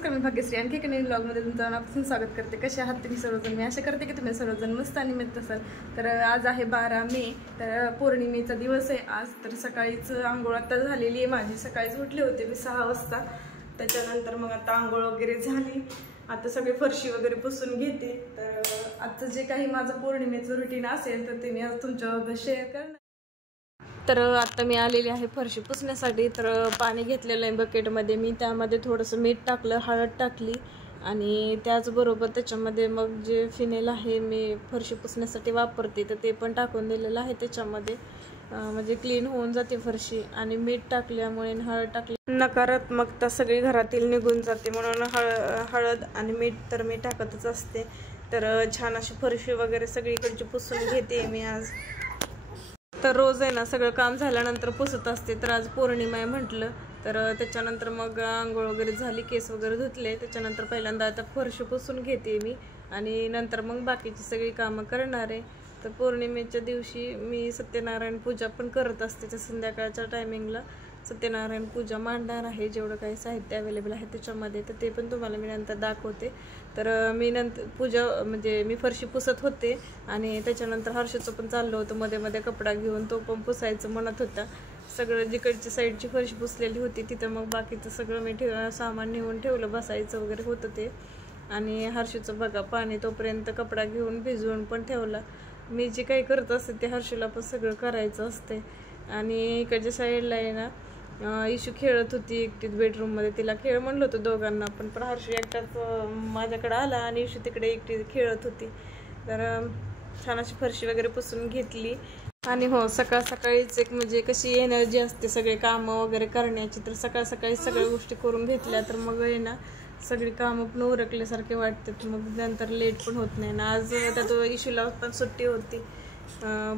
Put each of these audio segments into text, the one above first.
नमस्कार, मी भाग्यश्री आणखी एक नवीन ब्लॉगमध्ये तुमचं मनापासून स्वागत करते. कसे आहात तुम्ही सर्वजण? मी आशा करते की तुम्ही सर्वजण मस्त आणि मिळत असाल. तर आज आहे 12 मे, तर पौर्णिमेचा दिवस आहे आज. तर सकाळीच आंघोळ आता झालेली आहे माझी. सकाळीच उठले होते मी 6 वाजता. त्याच्यानंतर मग आता आंघोळ वगैरे झाली. आता सगळे फरशी वगैरे पुसून घेते. तर आजचं जे काही माझं पौर्णिमेचं रुटीन असेल तर ते मी आज तुमच्याबरोबर शेअर करणार. तर आता मी आलेली आहे फरशी पुसण्यासाठी. तर पाणी घेतलेलं आहे बकेटमध्ये मी. त्यामध्ये थोडंसं मीठ टाकलं, हळद टाकली आणि त्याचबरोबर त्याच्यामध्ये मग जे फिनेल आहे मी फरशी पुसण्यासाठी वापरते तर ते पण टाकून दिलेलं आहे त्याच्यामध्ये. म्हणजे क्लीन होऊन जाते फरशी. आणि मीठ टाकल्यामुळे हळद टाकली नकारात्मकता सगळी घरातील निघून जाते, म्हणून हळद आणि मीठ तर मी टाकतच असते. तर छान अशी फरशी वगैरे सगळीकडची पुसून घेते मी आज. तर रोज आहे ना सगळं काम झाल्यानंतर पुसत असते. तर आज पौर्णिमा आहे म्हटलं. तर त्याच्यानंतर मग आंघोळ वगैरे झाली, केस वगैरे धुतले. त्याच्यानंतर पहिल्यांदा आता फरशी पुसून घेते मी आणि नंतर मग बाकीची सगळी कामं करणार आहे. तर पौर्णिमेच्या दिवशी मी सत्यनारायण पूजा पण करत असते. तर संध्याकाळच्या टायमिंगला सत्यनारायण पूजा मांडणार आहे. जेवढं काही साहित्य अवेलेबल आहे त्याच्यामध्ये तर ते पण तुम्हाला मी नंतर दाखवते. तर मी नंतर पूजा म्हणजे मी फरशी पुसत होते आणि त्याच्यानंतर हर्षचं पण चाललं होतं मध्ये मध्ये कपडा घेऊन. तो पण पुसायचं म्हणत होता. सगळं जिकडची साईडची फरशी पुसलेली होती तिथं मग बाकीचं सगळं मी सामान नेऊन ठेवलं, बसायचं वगैरे होतं ते. आणि हर्षचं बघा पाणी तोपर्यंत कपडा घेऊन भिजवून पण ठेवला. मी जे काही करत असते ते हर्षूला पण सगळं करायचं असते. आणि इकडच्या साईडला आहे ना इशू खेळत होती एकटीच बेडरूममध्ये. तिला खेळ म्हणलं होतं दोघांना पण हर्षू एकटाच माझ्याकडे आला आणि इशू तिकडे एकटी खेळत होती. तर छान अशी फरशी वगैरे पुसून घेतली. आणि हो, सकाळ सकाळीच एक म्हणजे कशी एनर्जी असते सगळे कामं वगैरे करण्याची. तर सकाळ सकाळी सगळ्या गोष्टी करून घेतल्या तर मग आहे ना सगळी कामं पण उरकल्यासारखे वाटतात. मग नंतर लेट पण होत नाही ना. आज त्यात इशूला पण सुट्टी होती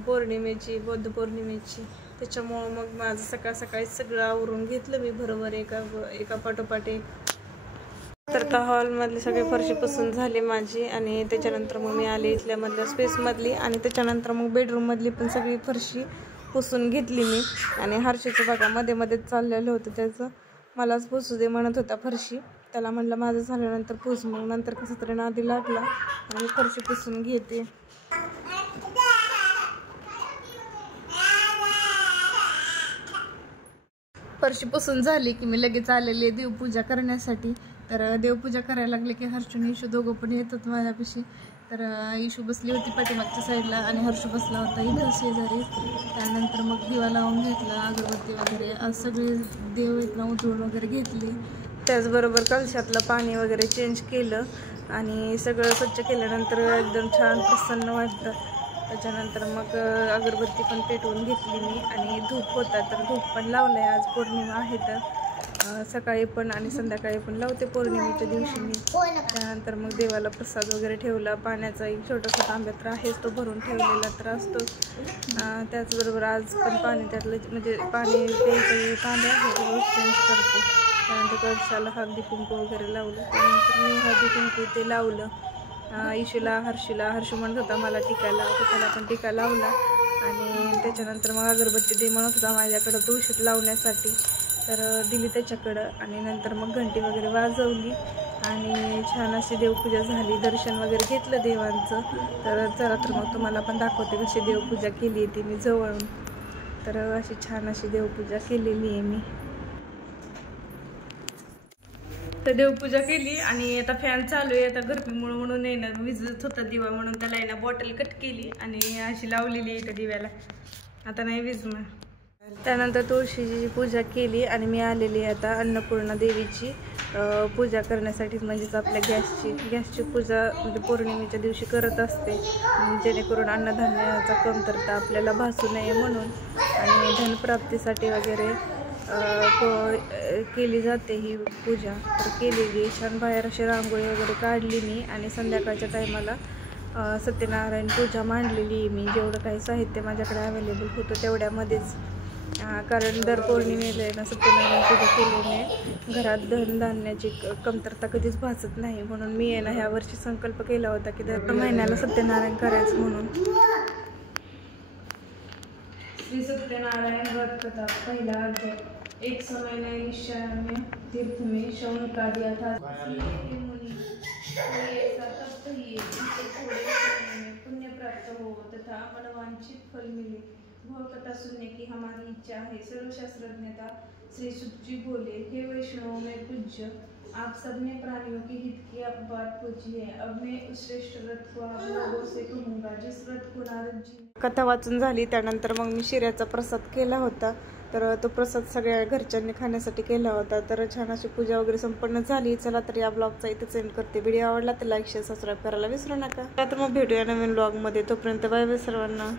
पौर्णिमेची, बौद्ध पौर्णिमेची. त्याच्यामुळं मग माझं सकाळ सकाळी सगळं आवरून घेतलं मी बरोबर एका पाठोपाठ एक. तर का हॉलमधली सगळी फरशी पुसून झाली माझी. आणि त्याच्यानंतर मग मी आले इथल्यामधल्या स्पेसमधली आणि त्याच्यानंतर मग बेडरूममधली पण सगळी फरशी पुसून घेतली मी. आणि हर्षीचं बघा मध्ये मध्येच चाललेलं होतं त्याचं, मलाच पुसू दे म्हणत होता फरशी. त्याला म्हणलं माझं झाल्यानंतर पुस. मग नंतर कसं तरी नादी लागला आणि फरशी पुसून घेते. फरशी पुसून झाली की मी लगेच आलेले देवपूजा करण्यासाठी. तर देवपूजा करायला लागले की हर्षू आणि इशू दोघं पण येतात माझ्यापाशी. तर इशू बसली होती पाठीमागच्या साईडला आणि हर्षू बसला होता इथं शेजारी. त्यानंतर मग दिवा लावून घेतला, अगरबत्ती वगैरे आज सगळे देव इथं उजळून वगैरे घेतली. त्याचबरोबर कलशातलं पाणी वगैरे चेंज केलं आणि सगळं स्वच्छ केल्यानंतर एकदम छान प्रसन्न वाटतं. त्याच्यानंतर मग अगरबत्ती पण पेटवून घेतली मी आणि धूप होता तर धूप पण लावलं आहे. आज पौर्णिमा आहे तर सकाळी पण आणि संध्याकाळी पण लावते पौर्णिमेच्या दिवशी मी. त्यानंतर मग देवाला प्रसाद वगैरे ठेवला. पाण्याचा एक छोटासा तांब्या तर आहेच, तो भरून ठेवलेला तर असतो. त्याचबरोबर आज पण पाणी त्यातलं म्हणजे पाणी प्यायचं तांब्या आहे तो रोज चेंज करते. त्यानंतर कळसाला हळदी कुंकू वगैरे लावलं. त्यानंतर मी हळदी कुंकू ते लावलं. इशूला हर्षू म्हणत होता मला टिका लाव, तर त्याला पण टिका लावला. आणि त्याच्यानंतर मग अगरबत्ती दे म्हणत होता माझ्याकडं तुळशीत लावण्यासाठी, तर दिली त्याच्याकडं. आणि नंतर मग घंटी वगैरे वाजवली आणि छान अशी देवपूजा झाली. दर्शन वगैरे घेतलं देवांचं. तर चला तर मग तुम्हाला पण दाखवते कशी देवपूजा केली ती मी जवळून. तर अशी छान अशी देवपूजा केलेली आहे मी. तर देवपूजा केली आणि आता फॅन चालू आहे. आता गरमीमुळे म्हणून आहे ना विजत होता दिवा, म्हणून त्याला आहे ना बॉटल कट केली आणि अशी लावलेली आहे त्या दिव्याला. आता नाही विजणार. त्यानंतर तुळशीची पूजा केली आणि मी आलेली आता अन्नपूर्णा देवीची पूजा करण्यासाठी. म्हणजेच आपल्या गॅसची पूजा म्हणजे पौर्णिमेच्या दिवशी करत असते, जेणेकरून अन्नधान्याचा कमतरता आपल्याला भासू नये म्हणून. आणि धनप्राप्तीसाठी वगैरे केली जाते ही पूजा. तर केलेली छान बाहेर अशी रांगोळी वगैरे काढली मी. आणि संध्याकाळच्या टायमाला सत्यनारायण पूजा मांडलेली मी. जेवढं काही साहित्य माझ्याकडे अवेलेबल होतं तेवढ्यामध्येच. कारण दर पौर्णिमेला ना सत्यनारायण पूजा केल्याने घरात धनधान्याची कमतरता कधीच भासत नाही. म्हणून मी आहे ना ह्या वर्षी संकल्प केला होता की दर महिन्याला सत्यनारायण करायचं म्हणून. श्री सत्यनारायण व्रत कथा पहिला अध्याय. एक समय नए निश्चय में तीर्थ में शवन का दिया था ये मुनि कोई ऐसा तप्त ही जिससे थोड़े समय में पुण्य प्राप्त हो तथा मनवांछित फल मिले। वह कथा सुनने की हमारी इच्छा है। सर्वशास्त्रज्ञता श्री सुत जी बोले, हे वैष्णव में पूज्य, आप सबने प्राणियों के हित की आप बात पूछी है। अब मैं उस श्रेष्ठ व्रत को आप लोगों से कहूँगा जिस व्रत को नारद जी। कथा वाचून झाली त्यानंतर मग मी शिऱ्याचा प्रसाद केला होता। तर तो प्रसाद सगळ्या घरच्यांनी खाण्यासाठी केला होता। तर छान अशी पूजा वगैरे संपन्न झाली। चला तर या ब्लॉगचा इथेच एंड करते। व्हिडिओ आवडला तर लाईक शेअर सबस्क्राईब करायला विसरू नका। तर मग भेटूया नवीन ब्लॉगमध्ये। तोपर्यंत बाय बाय सर्वांना।